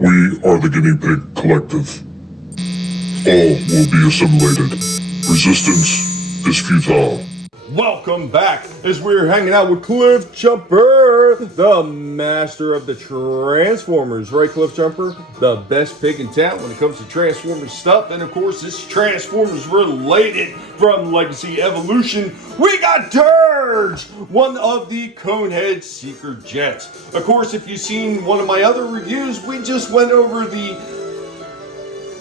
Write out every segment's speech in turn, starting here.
We are the Guinea Pig Collective. All will be assimilated. Resistance is futile. Welcome back as we're hanging out with Cliff Jumper, the master of the Transformers. Right, Cliff Jumper? The best pig in town when it comes to Transformers stuff. And of course, this Transformers related from Legacy Evolution. We got Dirge, one of the Conehead Seeker Jets. Of course, if you've seen one of my other reviews, we just went over the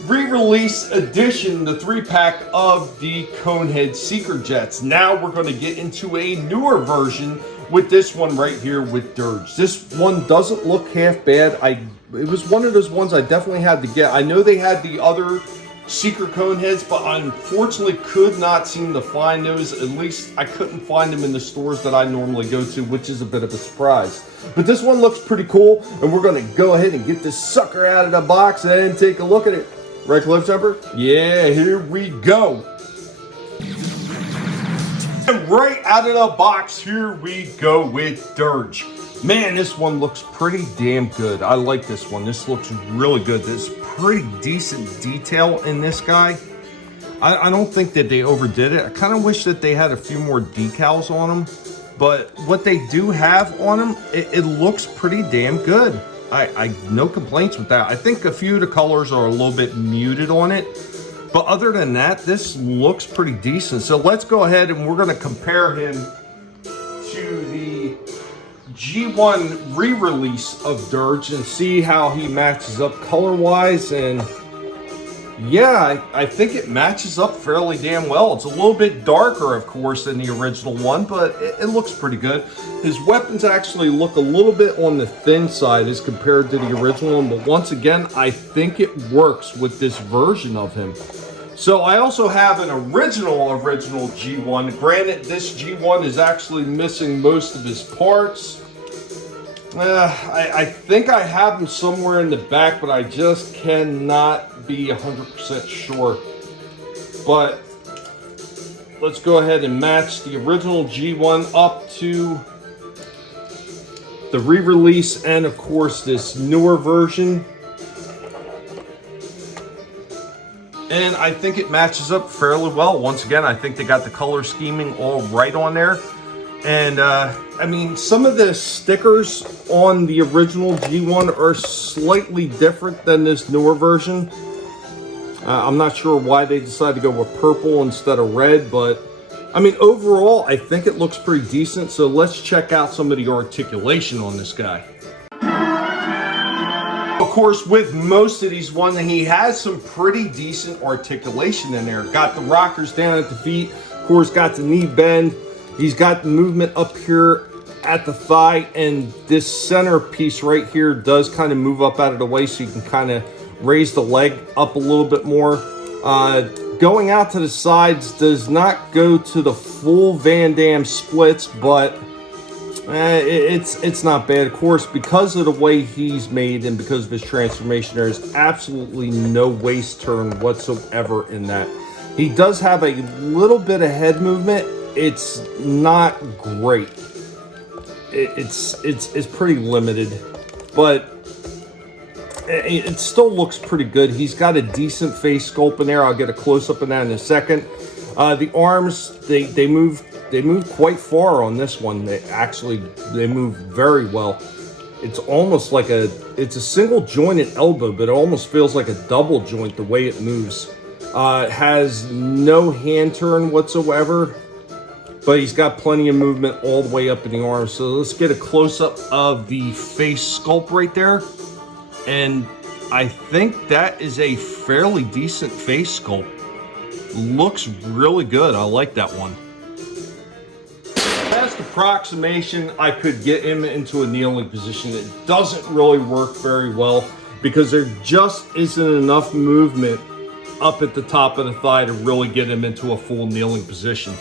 re-release edition, the 3-pack of the Conehead Seeker Jets. Now we're going to get into a newer version with this one right here with Dirge. This one doesn't look half bad. It was one of those ones I definitely had to get. I know they had the other Seeker Coneheads, but I unfortunately could not seem to find those. At least I couldn't find them in the stores that I normally go to, which is a bit of a surprise. But this one looks pretty cool, and we're going to go ahead and get this sucker out of the box and take a look at it. Right, Cliff Jumper? Yeah, here we go. And right out of the box, here we go with Dirge. Man, this one looks pretty damn good. I like this one. This looks really good. There's pretty decent detail in this guy. I don't think that they overdid it. I kind of wish that they had a few more decals on them. But what they do have on them, it looks pretty damn good. I no complaints with that. I think a few of the colors are a little bit muted on it, but other than that, this looks pretty decent. So let's go ahead and we're going to compare him to the G1 re-release of Dirge and see how he matches up color-wise. And yeah, I think it matches up fairly damn well. It's a little bit darker, of course, than the original one, but it looks pretty good. His weapons actually look a little bit on the thin side as compared to the original one, but once again, I think it works with this version of him. So I also have an original G1. Granted, this G1 is actually missing most of his parts. I think I have them somewhere in the back, but I just cannot be 100% sure. But let's go ahead and match the original G1 up to the re-release and of course this newer version. And I think it matches up fairly well. Once again, I think they got the color scheming all right on there. And I mean, some of the stickers on the original G1 are slightly different than this newer version. I'm not sure why they decided to go with purple instead of red, but I mean, overall, I think it looks pretty decent. So let's check out some of the articulation on this guy. Of course, with most of these ones, he has some pretty decent articulation in there. Got the rockers down at the feet, of course, got the knee bend. He's got the movement up here at the thigh, and this center piece right here does kind of move up out of the way so you can kind of raise the leg up a little bit more. Going out to the sides does not go to the full Van Damme splits, but it's not bad. Of course, because of the way he's made and because of his transformation, there's absolutely no waist turn whatsoever in that. He does have a little bit of head movement. It's not great. It's pretty limited, but it still looks pretty good. He's got a decent face sculpt in there. I'll get a close-up of that in a second. The arms, they move quite far on this one. They move very well. It's almost like it's a single jointed elbow, but it almost feels like a double joint the way it moves. It has no hand turn whatsoever, but he's got plenty of movement all the way up in the arms. So let's get a close-up of the face sculpt right there. And I think that is a fairly decent face sculpt. Looks really good. I like that one. Best approximation, I could get him into a kneeling position. It doesn't really work very well because there just isn't enough movement up at the top of the thigh to really get him into a full kneeling position.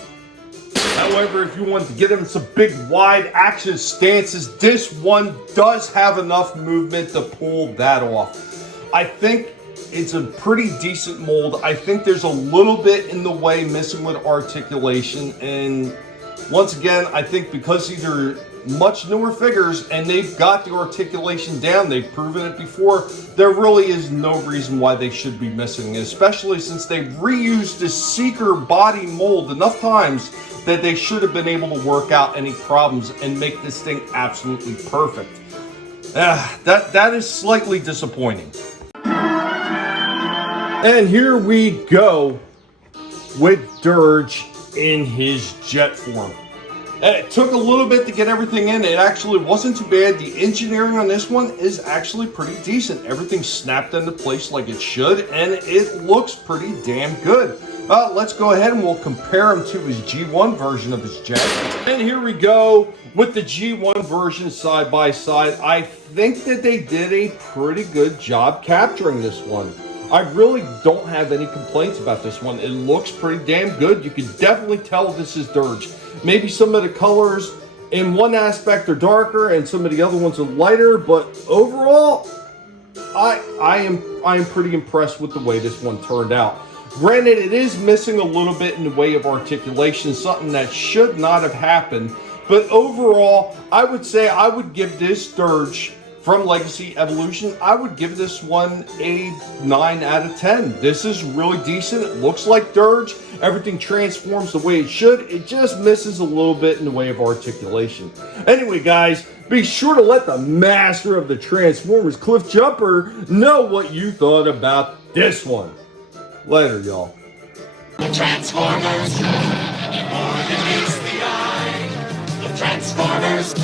However, if you want to get him some big wide action stances, this one does have enough movement to pull that off. I think it's a pretty decent mold. I think there's a little bit in the way missing with articulation, and once again, I think because these are much newer figures and they've got the articulation down. They've proven it before. There really is no reason why they should be missing it, especially since they've reused the Seeker body mold enough times that they should have been able to work out any problems and make this thing absolutely perfect. That is slightly disappointing. And here we go with Dirge in his jet form. It took a little bit to get everything in. It actually wasn't too bad. The engineering on this one is actually pretty decent. Everything snapped into place like it should, and it looks pretty damn good. Let's go ahead and we'll compare him to his G1 version of his jet. And here we go with the G1 version side by side. I think that they did a pretty good job capturing this one. I really don't have any complaints about this one. It looks pretty damn good. You can definitely tell this is Dirge. Maybe some of the colors in one aspect are darker and some of the other ones are lighter, but overall, I am pretty impressed with the way this one turned out. Granted, it is missing a little bit in the way of articulation, something that should not have happened, but overall, I would say I would give this Dirge from Legacy Evolution, I would give this one a 9 out of 10. This is really decent. It looks like Dirge. Everything transforms the way it should. It just misses a little bit in the way of articulation. Anyway, guys, be sure to let the master of the Transformers, Cliff Jumper, know what you thought about this one. Later, y'all. The Transformers, more than meets the eye. The Transformers.